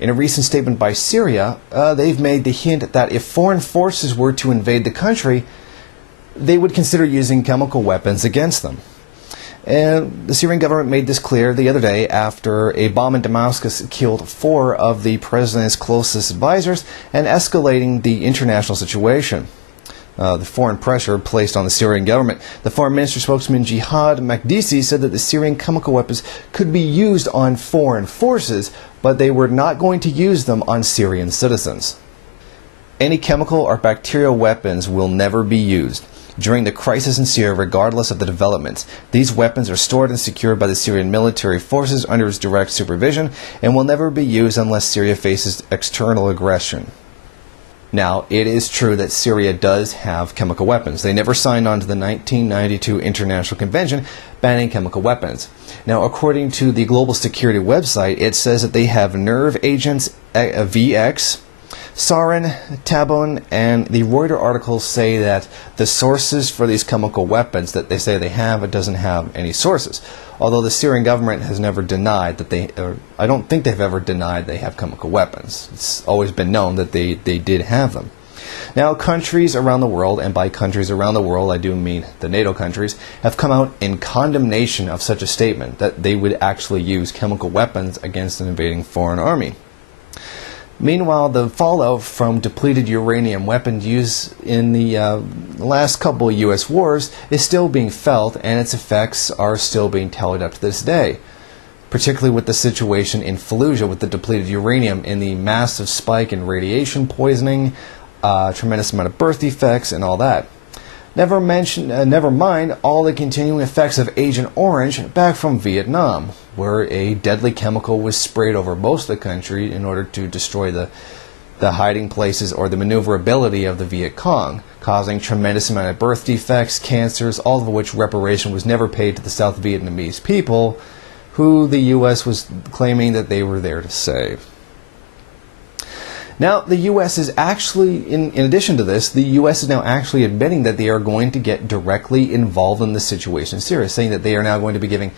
In a recent statement by Syria, they've made the hint that if foreign forces were to invade the country, they would consider using chemical weapons against them. And the Syrian government made this clear the other day after a bomb in Damascus killed 4 of the president's closest advisors and escalating the international situation. The foreign pressure placed on the Syrian government. The foreign minister spokesman Jihad Makdisi said that the Syrian chemical weapons could be used on foreign forces, but they were not going to use them on Syrian citizens. Any chemical or bacterial weapons will never be used. During the crisis in Syria, regardless of the developments, these weapons are stored and secured by the Syrian military forces under its direct supervision and will never be used unless Syria faces external aggression. Now, it is true that Syria does have chemical weapons. They never signed on to the 1992 International Convention banning chemical weapons. Now, according to the Global Security website, it says that they have nerve agents VX, sarin, tabun, and the Reuters articles say that the sources for these chemical weapons that they say they have, it doesn't have any sources. Although the Syrian government has never denied that I don't think they've ever denied they have chemical weapons. It's always been known that they did have them. Now, countries around the world, and by countries around the world I do mean the NATO countries, have come out in condemnation of such a statement that they would actually use chemical weapons against an invading foreign army. Meanwhile, the fallout from depleted uranium weapons used in the last couple of U.S. wars is still being felt, and its effects are still being tallied up to this day, particularly with the situation in Fallujah with the depleted uranium and the massive spike in radiation poisoning, tremendous amount of birth defects, and all that. Never mind all the continuing effects of Agent Orange back from Vietnam, where a deadly chemical was sprayed over most of the country in order to destroy the hiding places or the maneuverability of the Viet Cong, causing tremendous amount of birth defects, cancers, all of which reparation was never paid to the South Vietnamese people, who the U.S. was claiming that they were there to save. Now, the U.S. is actually, in addition to this, the U.S. is now actually admitting that they are going to get directly involved in the situation in Syria, saying that they are now going to be giving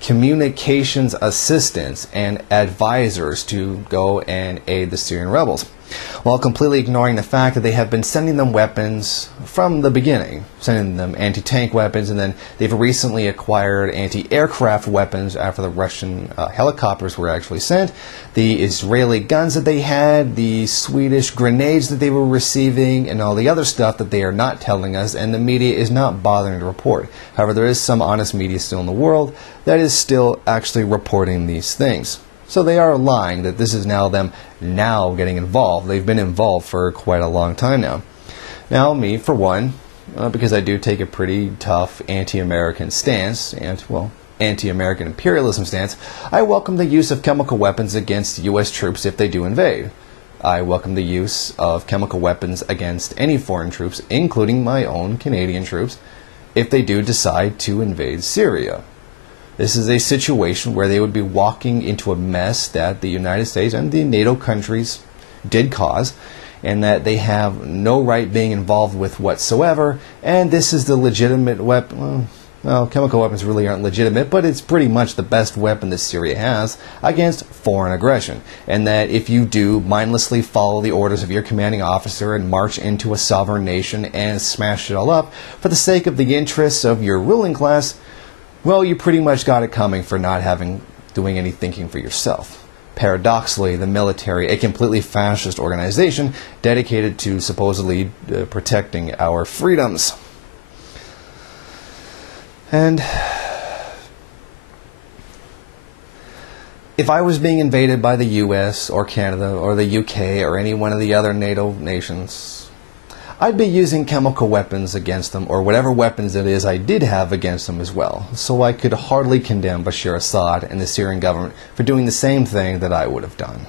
communications assistance and advisors to go and aid the Syrian rebels, while completely ignoring the fact that they have been sending them weapons from the beginning, sending them anti-tank weapons, and then they've recently acquired anti-aircraft weapons after the Russian helicopters were actually sent, the Israeli guns that they had, the Swedish grenades that they were receiving, and all the other stuff that they are not telling us, and the media is not bothering to report. However, there is some honest media still in the world that is still actually reporting these things. So they are lying that this is now them now getting involved. They've been involved for quite a long time now. Now, me, for one, because I do take a pretty tough anti-American stance, and, well, anti-American imperialism stance, I welcome the use of chemical weapons against U.S. troops if they do invade. I welcome the use of chemical weapons against any foreign troops, including my own Canadian troops, if they do decide to invade Syria. This is a situation where they would be walking into a mess that the United States and the NATO countries did cause, and that they have no right being involved with whatsoever, and this is the legitimate weapon. Well, chemical weapons really aren't legitimate, but it's pretty much the best weapon that Syria has against foreign aggression, and that if you do mindlessly follow the orders of your commanding officer and march into a sovereign nation and smash it all up for the sake of the interests of your ruling class, well, you pretty much got it coming for not doing any thinking for yourself. Paradoxically, the military, a completely fascist organization dedicated to supposedly protecting our freedoms. And if I was being invaded by the US or Canada or the UK or any one of the other NATO nations, I'd be using chemical weapons against them, or whatever weapons it is I did have against them as well. So I could hardly condemn Bashar Assad and the Syrian government for doing the same thing that I would have done.